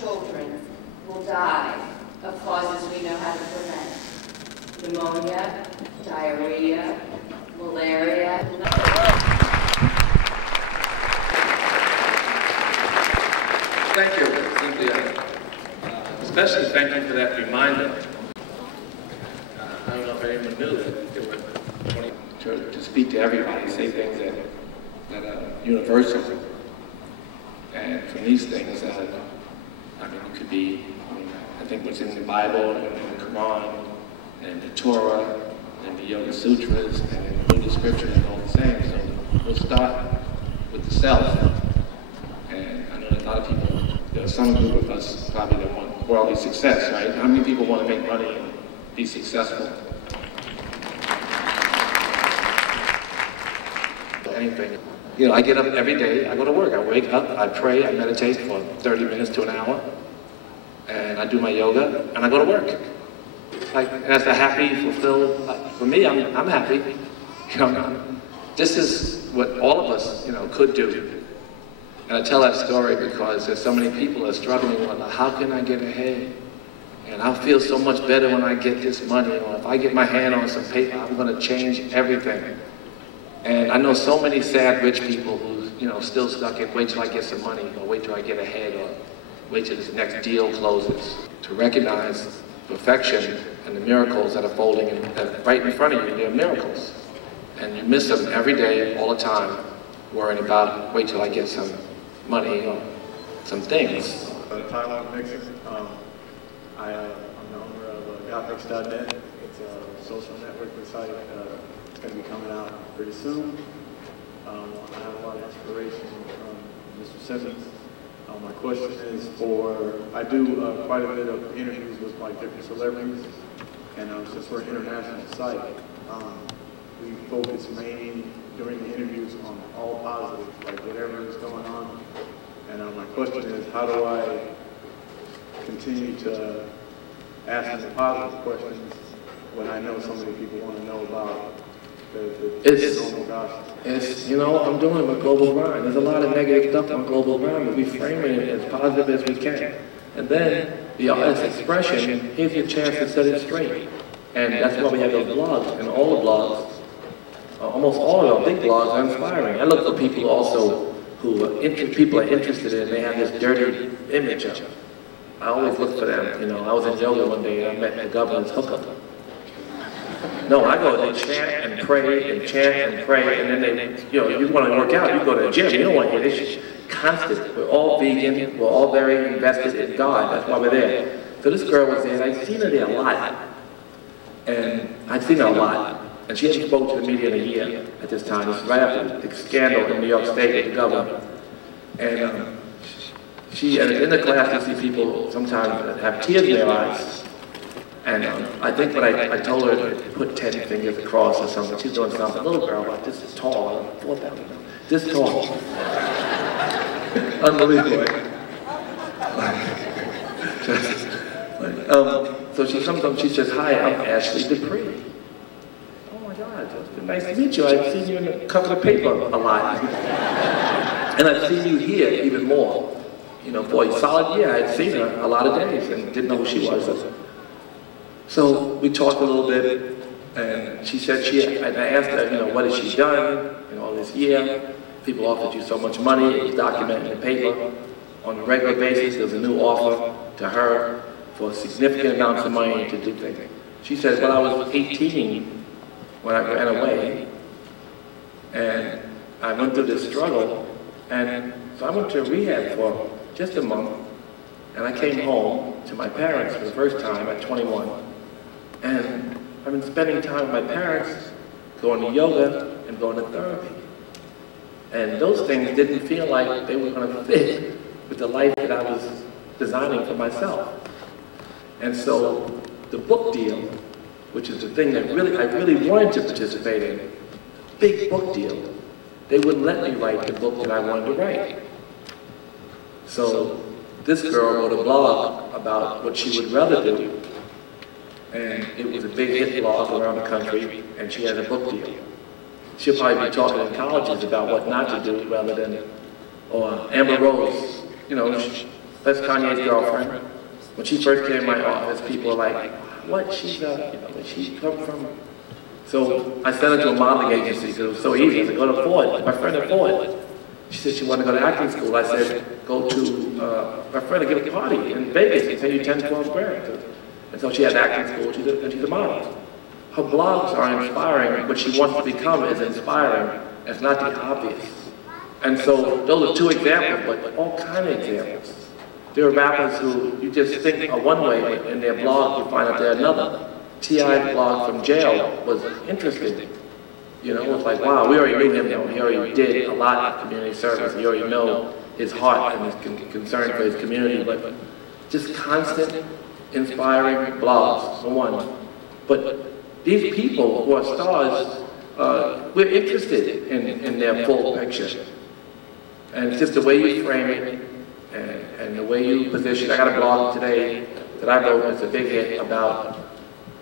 children will die of causes we know how to prevent. Pneumonia, diarrhea, malaria. Thank you, Cynthia. Especially thank you for that reminder. I don't know if anyone knew that there were 20 to speak to everybody, say things that are universal. And from these things, I mean, it could be, I think what's in the Bible and in the Quran and the Torah and the Yoga Sutras and in the Buddhist scriptures and all the same. So we'll start with the self. And I know that a lot of people, there's some group of us probably that want worldly success, right? How many people want to make money and be successful? Anything. You know, I get up every day, I go to work, I wake up, I pray, I meditate for 30 minutes to an hour, and I do my yoga, and I go to work. Like, and that's a happy, fulfilled, for me, I'm happy. You know, this is what all of us, you know, could do. And I tell that story because there's so many people that are struggling with, how can I get ahead? And I'll feel so much better when I get this money, or if I get my hand on some paper, I'm gonna change everything. And I know so many sad rich people who, you know, still stuck in, wait till I get some money, or wait till I get ahead, or wait till this next deal closes. To recognize perfection and the miracles that are folding right in front of you, they're miracles. And you miss them every day, all the time, worrying about, wait till I get some money or some things. Mixon. I'm the owner of Mixon.net. It's a social networking site. It's going to be coming out pretty soon. I have a lot of inspiration from Mr. Simmons. My question is I do quite a bit of interviews with like different celebrities, and since we're an international site, we focus mainly during the interviews on all positive, like whatever is going on. And my question is, how do I continue to ask them positive questions when I know so many people want to know about it's, you know, I'm doing it with Global Grind. There's a lot of negative stuff on Global Grind, but we frame it as positive as we can. And then, the artist expression, here's your chance to set it straight. And that's why we have those blogs, and all the blogs, almost all of our big blogs are inspiring. I look for people also who people are interested in, they have this dirty image of. I always look for them, you know. I was in yoga one day and I met the governor's hookup. No, I go, they chant and pray and chant and pray, and then they, you know, you want to work out, you go to the gym, you don't want to hear this shit. Constant. We're all vegan, we're all very invested in God, that's why we're there. So this girl was there, and I'd seen her there a lot. And I'd seen her a lot. And she hadn't spoken to the media in a year at this time. This was right after the scandal in New York State with the governor. And in the class, you see people sometimes that have tears in their eyes. And I think when I told her to put 10 fingers across or something, she's doing something, a little girl, like this is tall, this tall. Unbelievable. So she comes up, she says, hi, I'm Ashley Dupree. Oh my God, it's been nice to meet you. I've seen you in a cover of paper a lot. And I've seen you here even more. You know, for a solid year, I'd seen her a lot of days and didn't know who she was. So we talked a little bit, and she said and I asked her, you know, what has she done in all this year? People offered you so much money, it was documented in the paper. On a regular basis, there was a new offer to her for significant amounts of money to do things. She said, well, I was 18 when I ran away, and I went through this struggle, and so I went to rehab for just a month, and I came home to my parents for the first time at 21. And I've been spending time with my parents, going to yoga and going to therapy. And those things didn't feel like they were going to fit with the life that I was designing for myself. And so the book deal, which is the thing that I really wanted to participate in, big book deal, they wouldn't let me write the book that I wanted to write. So this girl wrote a blog about what she would rather do. And it was a big hit blog around the country, and she had a book deal. She'll probably be talking in colleges about what not to do rather than, or Amber Rose, you know, That's Kanye's girlfriend. When she first came to my office, people were like, what? She's where she come from? So I sent her to a modeling agency because it was so easy. I said, go to Ford, my friend at Ford. She said she wanted to go to acting school. I said, go to my friend and give a party in Vegas and pay you 10, 12 grand. And so she had acting school, and she's a model. Her blogs are inspiring. What she wants to become is inspiring. It's not the obvious. And so those are two examples, but all kinds of examples. There are rappers who you just think are one way, but in their blog you find out they're another. T.I.'s blog from jail was interesting. You know, it's like, wow, we already knew him, though. He already did a lot of community service. We already know his heart and his concern for his community, but just constant, inspiring blogs, for one. But these people who are stars, we're interested in their full picture. And it's just the way you frame it and the way you position. I got a blog today that I wrote. It's a big hit about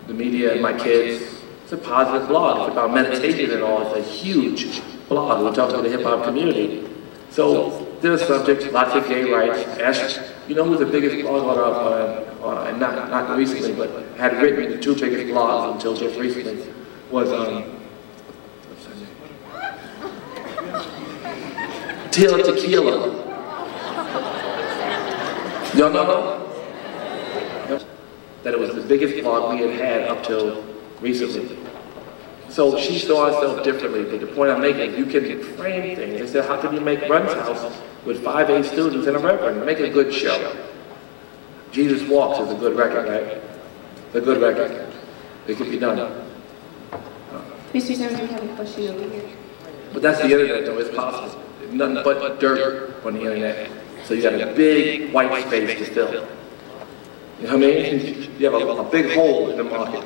the media and my kids. It's a positive blog. It's about meditation and all. It's a huge blog. We're talking to the hip-hop community. So there are subjects, lots of gay rights. Ash, you know who's the biggest blog on, and not recently, but had written the two biggest blogs until just recently, was Tila Tequila. Y'all know that it was the biggest blog we had up till recently. So she saw herself differently, but the point I'm making is you can frame things. They said, how can you make Run's House with 5 A students and a reverend? Make a good show. Jesus Walks is a good record, right? It's a good record. It can be done. Mr. Simmons, we have a question over here. But that's the internet, though. It's possible. Nothing but dirt on the internet. So you got a big white space to fill. You know what I mean? You have a big hole in the market.